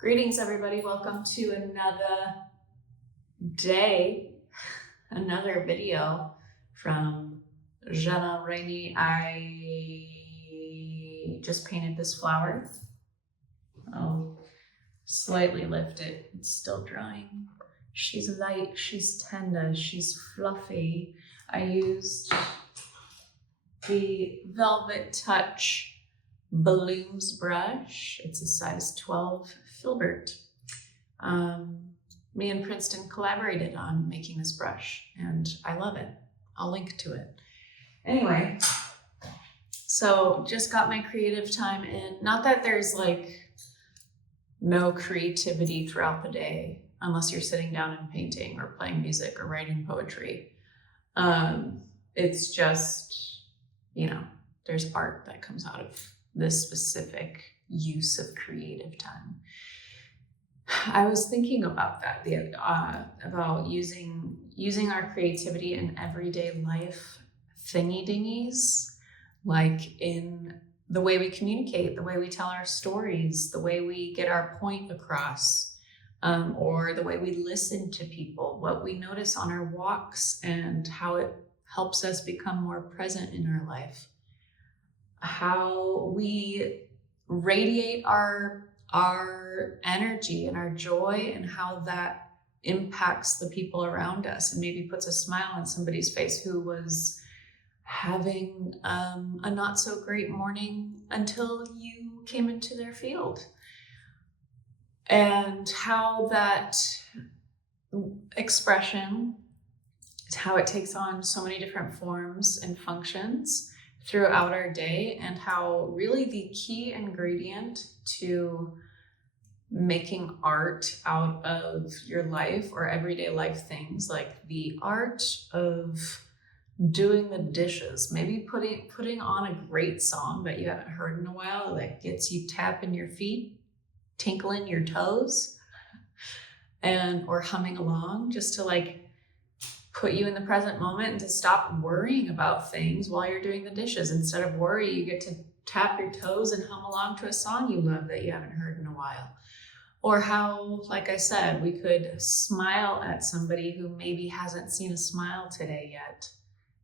Greetings, everybody. Welcome to another day, another video from Jenna, Rainey. I just painted this flower. I'll slightly lift it. It's still drying. She's light, she's tender, she's fluffy. I used the Velvet Touch Blooms brush. It's a size 12 filbert. Me and Princeton collaborated on making this brush and I love it. I'll link to it. Anyway, so just got my creative time in. Not that there's like no creativity throughout the day unless you're sitting down and painting or playing music or writing poetry. It's just, there's art that comes out of this specific use of creative time. I was thinking about that, about using our creativity in everyday life thingy-dingies, like in the way we communicate, the way we tell our stories, the way we get our point across, or the way we listen to people, what we notice on our walks and how it helps us become more present in our life, how we radiate our energy and our joy and how that impacts the people around us and maybe puts a smile on somebody's face who was having a not so great morning until you came into their field. And how that expression, how it takes on so many different forms and functions throughout our day, and how really the key ingredient to making art out of your life or everyday life things, like the art of doing the dishes, maybe putting on a great song that you haven't heard in a while that gets you tapping your feet, tinkling your toes, or humming along, just to like put you in the present moment and to stop worrying about things while you're doing the dishes. Instead of worry, you get to tap your toes and hum along to a song you love that you haven't heard in a while. Or how, like I said, we could smile at somebody who maybe hasn't seen a smile today yet.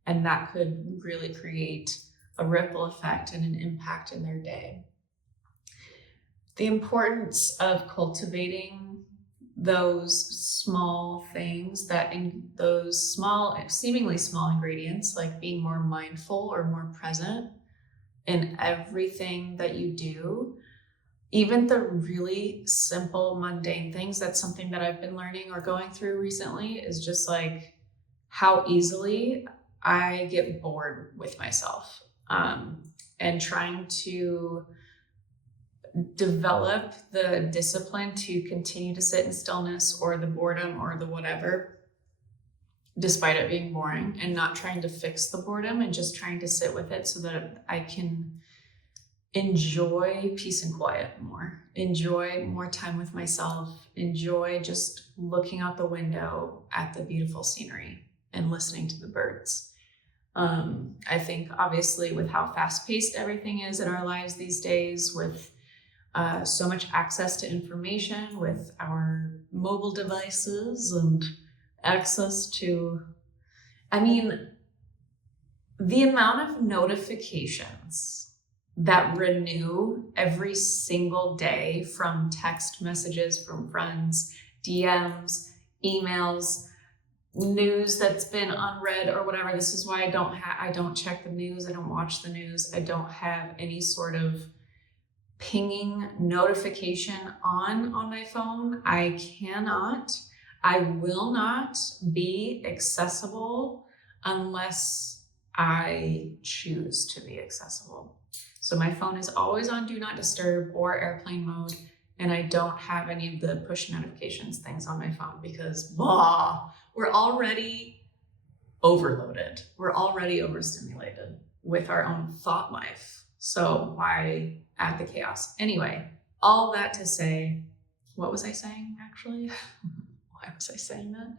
And that could really create a ripple effect and an impact in their day. The importance of cultivating those small things, those small, seemingly small ingredients, like being more mindful or more present in everything that you do, even the really simple, mundane things. That's something that I've been learning or going through recently, is just like how easily I get bored with myself, and trying to develop the discipline to continue to sit in stillness or the boredom or the whatever, despite it being boring, and not trying to fix the boredom and just trying to sit with it so that I can enjoy peace and quiet more, enjoy more time with myself, enjoy just looking out the window at the beautiful scenery and listening to the birds. I think obviously with how fast-paced everything is in our lives these days, with so much access to information, with our mobile devices and access to, the amount of notifications that renew every single day, from text messages from friends, DMs, emails, news that's been unread or whatever. This is why I don't check the news. I don't watch the news. I don't have any sort of pinging notification on my phone. I will not be accessible unless I choose to be accessible. So my phone is always on do not disturb or airplane mode, and I don't have any of the push notifications things on my phone because we're already overloaded. We're already overstimulated with our own thought life. So why add the chaos? Anyway, all that to say, what was I saying actually? Why was I saying that?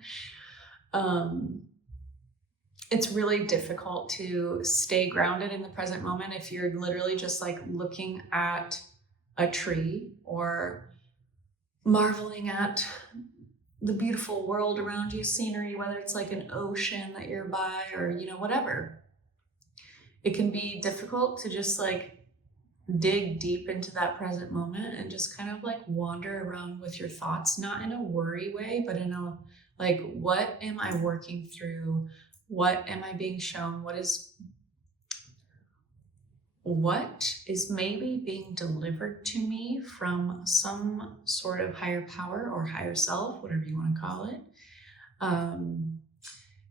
It's really difficult to stay grounded in the present moment if you're literally just like looking at a tree or marveling at the beautiful world around you, scenery, whether it's like an ocean that you're by or, you know, whatever. It can be difficult to just like dig deep into that present moment and just kind of like wander around with your thoughts, not in a worry way, but in a like, what am I working through? What am I being shown? What is maybe being delivered to me from some sort of higher power or higher self, whatever you want to call it,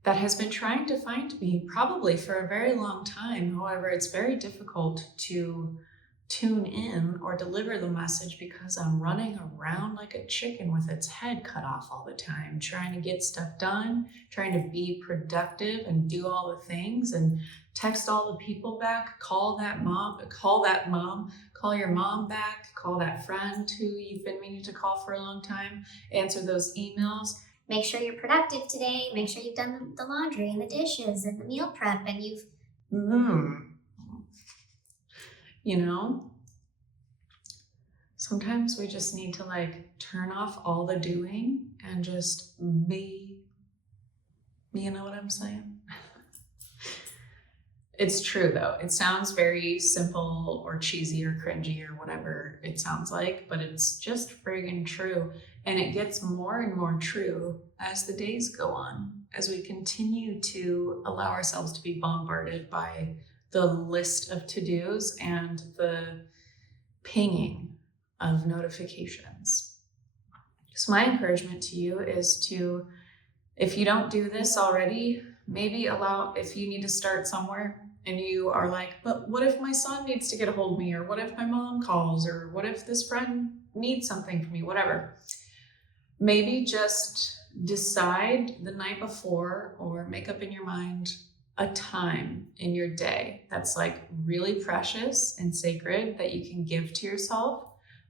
that has been trying to find me probably for a very long time. However, it's very difficult to tune in or deliver the message because I'm running around like a chicken with its head cut off all the time, trying to get stuff done, trying to be productive and do all the things and text all the people back, call your mom back, call that friend who you've been meaning to call for a long time, answer those emails. Make sure you're productive today. Make sure you've done the laundry and the dishes and the meal prep and you've... You know, sometimes we just need to like turn off all the doing and just be. You know what I'm saying? It's true though. It sounds very simple or cheesy or cringy or whatever it sounds like, but it's just friggin' true. And it gets more and more true as the days go on, as we continue to allow ourselves to be bombarded by the list of to-dos and the pinging of notifications. So my encouragement to you is to, if you don't do this already, maybe if you need to start somewhere and you are like, but what if my son needs to get a hold of me? Or what if my mom calls? Or what if this friend needs something from me? Whatever. Maybe just decide the night before or make up in your mind a time in your day that's like really precious and sacred that you can give to yourself,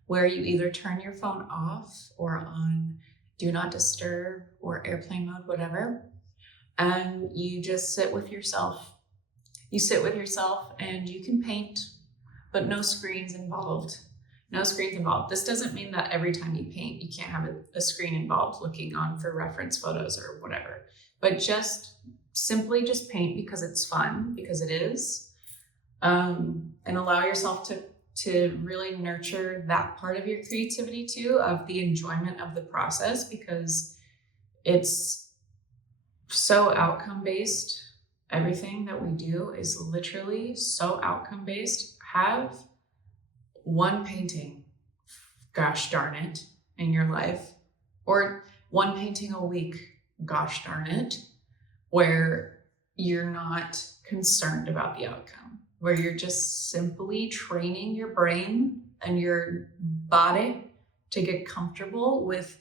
where you either turn your phone off or on do not disturb or airplane mode, whatever, and you just sit with yourself. You sit with yourself and you can paint, but no screens involved. No screens involved. This doesn't mean that every time you paint, you can't have a screen involved looking on for reference photos or whatever, but simply just paint because it's fun, because it is, and allow yourself to really nurture that part of your creativity too, of the enjoyment of the process, because it's so outcome based. Everything that we do is literally so outcome based. Have one painting, gosh darn it, in your life, or one painting a week, gosh darn it, where you're not concerned about the outcome, where you're just simply training your brain and your body to get comfortable with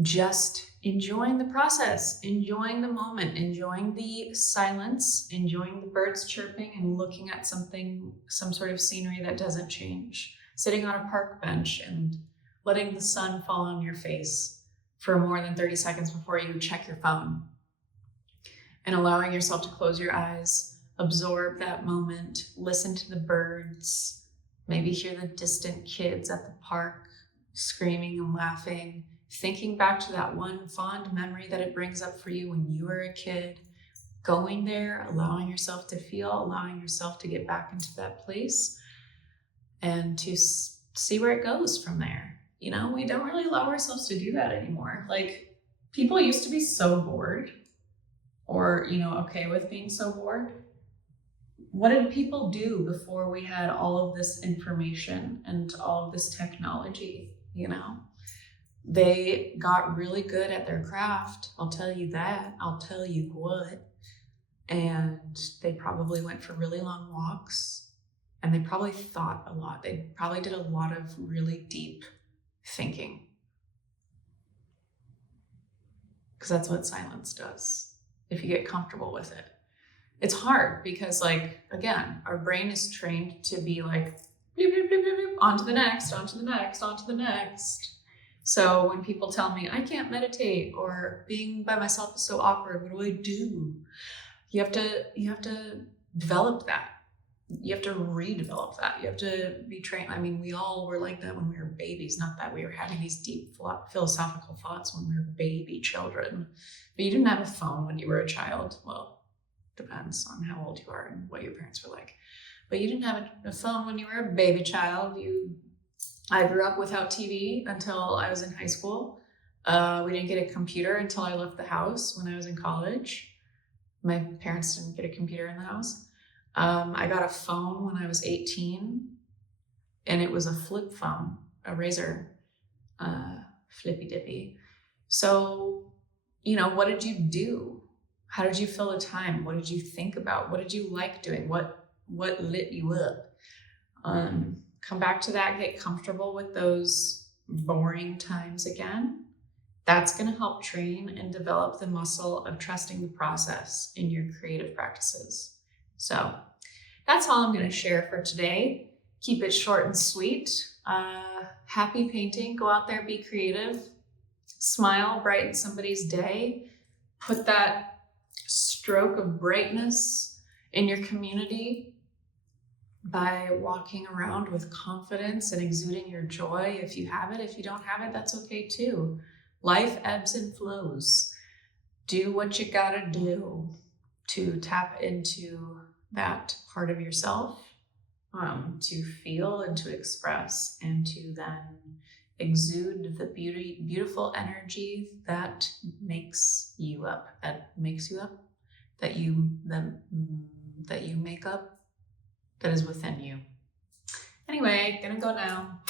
just enjoying the process, enjoying the moment, enjoying the silence, enjoying the birds chirping and looking at some sort of scenery that doesn't change, sitting on a park bench and letting the sun fall on your face for more than 30 seconds before you check your phone, and allowing yourself to close your eyes, absorb that moment, listen to the birds, maybe hear the distant kids at the park screaming and laughing, thinking back to that one fond memory that it brings up for you when you were a kid, going there, allowing yourself to feel, allowing yourself to get back into that place and to see where it goes from there. You know, we don't really allow ourselves to do that anymore. Like, people used to be so bored, or, you know, okay with being so bored. What did people do before we had all of this information and all of this technology? You know, they got really good at their craft. I'll tell you that. I'll tell you what. And they probably went for really long walks, and they probably thought a lot. They probably did a lot of really deep thinking, because that's what silence does. If you get comfortable with it, it's hard because, like, again, our brain is trained to be like, bloop, bloop, bloop, bloop, bloop, on to the next, on to the next, on to the next. So when people tell me I can't meditate or being by myself is so awkward, what do I do? You have to develop that. you have to redevelop that. You have to be trained. I mean, we all were like that when we were babies, not that we were having these deep philosophical thoughts when we were baby children. But you didn't have a phone when you were a child. Well, depends on how old you are and what your parents were like. But you didn't have a phone when you were a baby child. I grew up without TV until I was in high school. We didn't get a computer until I left the house when I was in college. My parents didn't get a computer in the house. I got a phone when I was 18, and it was a flip phone, a Razor, flippy dippy. So, what did you do? How did you fill the time? What did you think about? What did you like doing? What lit you up? Come back to that, get comfortable with those boring times again. That's going to help train and develop the muscle of trusting the process in your creative practices. So that's all I'm going to share for today. Keep it short and sweet. Happy painting. Go out there, be creative. Smile, brighten somebody's day. Put that stroke of brightness in your community by walking around with confidence and exuding your joy. If you have it, if you don't have it, that's okay too. Life ebbs and flows. Do what you gotta do to tap into that part of yourself, to feel and to express, and to then exude the beautiful energy that makes you up, that you make up, that is within you. Anyway, gonna go now.